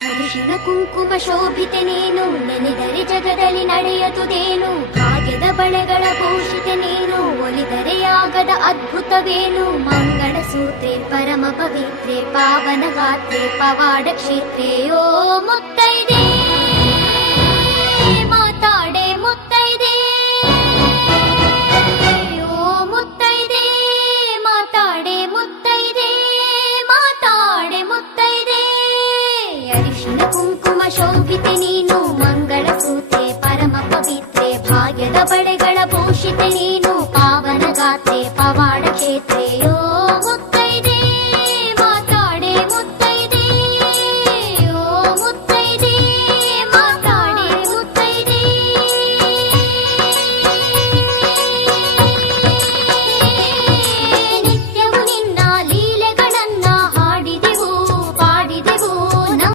ಅರಿಶಿನ ಕುಂಕುಮ ಶೋಭಿತೆ ನೀನು, ನೆನೆದರೆ ಜಗದಲ್ಲಿ ನಡೆಯತುದೇನು. ಭಾಗ್ಯದ ಬಳೆಗಳ ಭೂಷಿತೆ ನೀನು, ಒಲಿದರೆ ಆಗದ ಅದ್ಭುತವೇನು. ಮಂಗಳ ಸೂತ್ರೆ ಪರಮ ಪವಿತ್ರೆ, ಪಾವನ ಗಾತ್ರೆ ಪವಾಡ ಕ್ಷೇತ್ರೆ. ಓ ಮುತ್ತೈದೆ ಮಾತಾಡೆ ಮುತ್ತೈದೆ, ಓ ಮುತ್ತೈದೆ ಮಾತಾಡೆ ಮುತ್ತೈದೆ, ಮಾತಾಡೆ ಮುತ್ತೈದೆ. ಅರಿಶಿನ ಕುಂಕುಮ ಶೋಭಿತೆ ನೀನು, ಮಂಗಳ ಸೂತ್ರೆ ಪರಮ ಪವಿತ್ರೆ, ಭಾಗ್ಯದ ಬಳೆಗಳ ಭೂಷಿತೆ ನೀನು, ಪಾವನ ಗಾತ್ರೆ ಪವಾಡ ಕ್ಷೇತ್ರೆ.